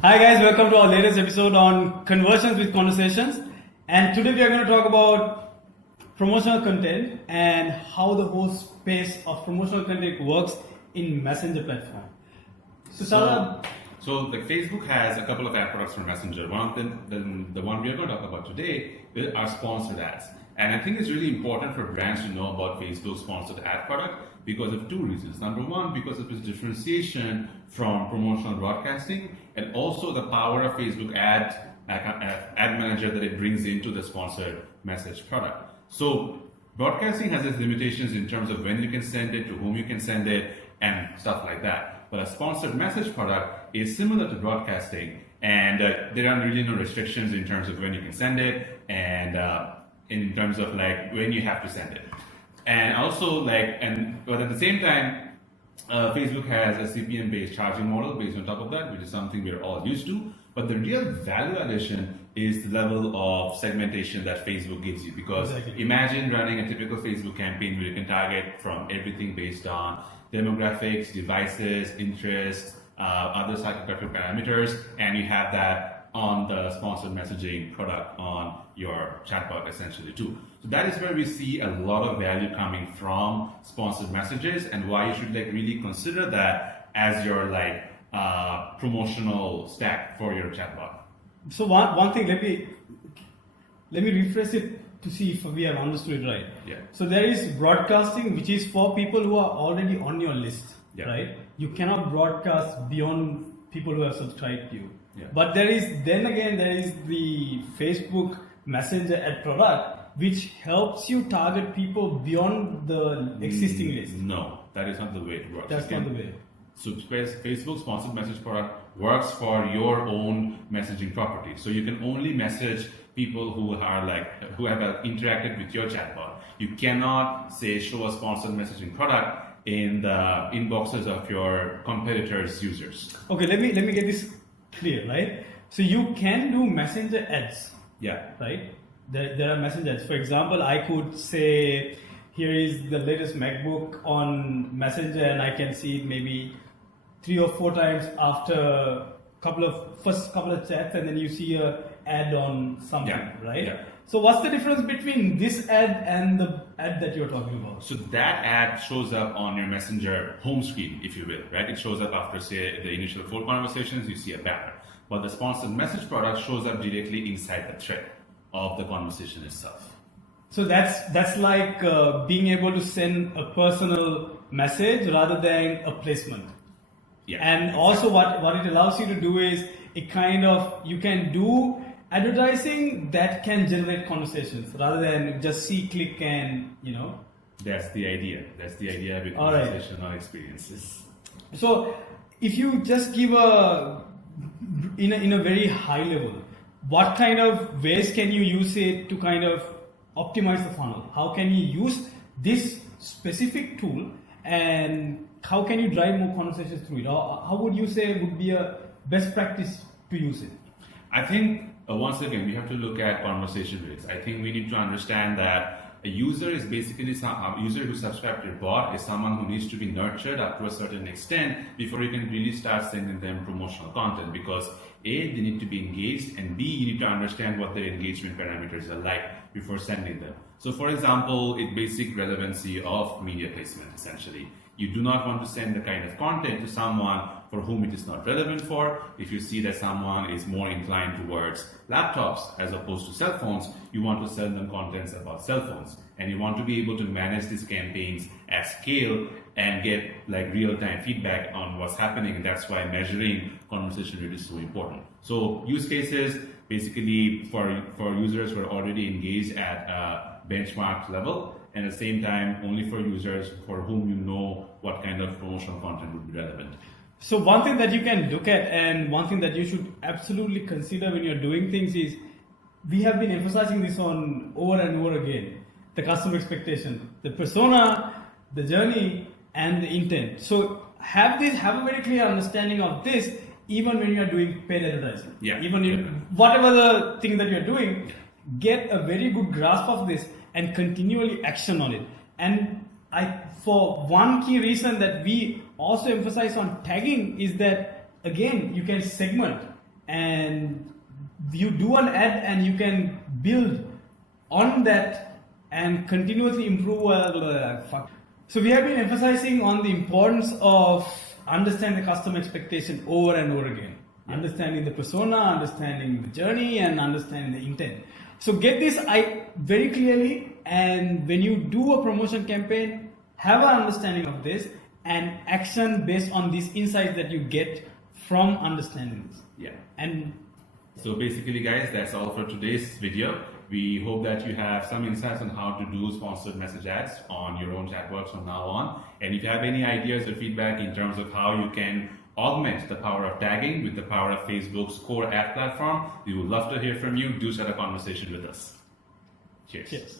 Hi guys, welcome to our latest episode on conversions with conversations. And today we are going to talk about promotional content and how the whole space of promotional content works in Messenger platform. So the Facebook has a couple of ad products for Messenger. One of them, the one we are going to talk about today, are sponsored ads. And I think it's really important for brands to know about Facebook's sponsored ad product because of two reasons. Number one, because of its differentiation from promotional broadcasting, and also the power of Facebook ad manager that it brings into the sponsored message product. So broadcasting has its limitations in terms of when you can send it, to whom you can send it, and stuff like that. But a sponsored message product is similar to broadcasting, and there are really no restrictions in terms of when you can send it, and in terms of like when you have to send it. And also but at the same time, Facebook has a CPM-based charging model based on top of that, which is something we're all used to. But the real value addition is the level of segmentation that Facebook gives you. Because Imagine running a typical Facebook campaign where you can target from everything based on demographics, devices, interests, other psychographic parameters, and you have that on the sponsored messaging product on your chatbot essentially too. So that is where we see a lot of value coming from sponsored messages, and why you should really consider that as your promotional stack for your chatbot. So one thing, let me rephrase it to see if we have understood it right. Yeah. So there is broadcasting, which is for people who are already on your list, right? You cannot broadcast beyond people who have subscribed to you. Yeah. But there is the Facebook Messenger ad product, which helps you target people beyond the existing list. No, that is not the way it works. That's not the way. So Facebook sponsored message product works for your own messaging property. So you can only message people who have interacted with your chatbot. You cannot say show a sponsored messaging product in the inboxes of your competitors' users. Okay, let me get this clear, right? So you can do messenger ads. Yeah. Right? There are messenger ads. For example, I could say, here is the latest MacBook on Messenger, and I can see it maybe 3 or 4 times after first couple of chats, and then you see a ad on something, right? Yeah. So what's the difference between this ad and the ad that you're talking about? So that ad shows up on your Messenger home screen, if you will, right? It shows up after, say, the initial 4 conversations, you see a banner. But the sponsored message product shows up directly inside the thread of the conversation itself. So that's like being able to send a personal message rather than a placement. Yeah. And also what it allows you to do is you can do advertising that can generate conversations rather than just see, click, and That's the idea. That's the idea with conversational experiences. So if you just give in a very high level, what kind of ways can you use it to kind of optimize the funnel? How can you use this specific tool, and how can you drive more conversations through it? How would you say would be a best practice to use it? I think, once again, we have to look at conversation rates. I think we need to understand that a user is basically a user who subscribes to your bot is someone who needs to be nurtured up to a certain extent before you can really start sending them promotional content, because A, they need to be engaged, and B, you need to understand what their engagement parameters are like before sending them. So for example, basic relevancy of media placement essentially. You do not want to send the kind of content to someone for whom it is not relevant for. If you see that someone is more inclined towards laptops as opposed to cell phones, you want to sell them contents about cell phones. And you want to be able to manage these campaigns at scale and get real-time feedback on what's happening. And that's why measuring conversation rate is so important. So use cases basically for users who are already engaged at a benchmark level, and at the same time only for users for whom you know what kind of promotional content would be relevant. So one thing that you can look at, and one thing that you should absolutely consider when you're doing things, is we have been emphasizing this on over and over again: the customer expectation, the persona, the journey, and the intent. So have a very clear understanding of this, even when you are doing paid advertising. Yeah. Whatever the thing that you're doing, get a very good grasp of this and continually action on it. And for one key reason that we also emphasize on tagging is that, again, you can segment and you do an ad and you can build on that and continuously improve. So we have been emphasizing on the importance of understanding the customer expectation over and over again. Understanding the persona, understanding the journey, and understanding the intent. So get this very clearly, and when you do a promotion campaign, have an understanding of this and action based on these insights that you get from understanding this. Yeah. And so basically, guys, that's all for today's video. We hope that you have some insights on how to do sponsored message ads on your own chatbots from now on. And if you have any ideas or feedback in terms of how you can augment the power of tagging with the power of Facebook's core ad platform, we would love to hear from you. Do set a conversation with us. Cheers. cheers.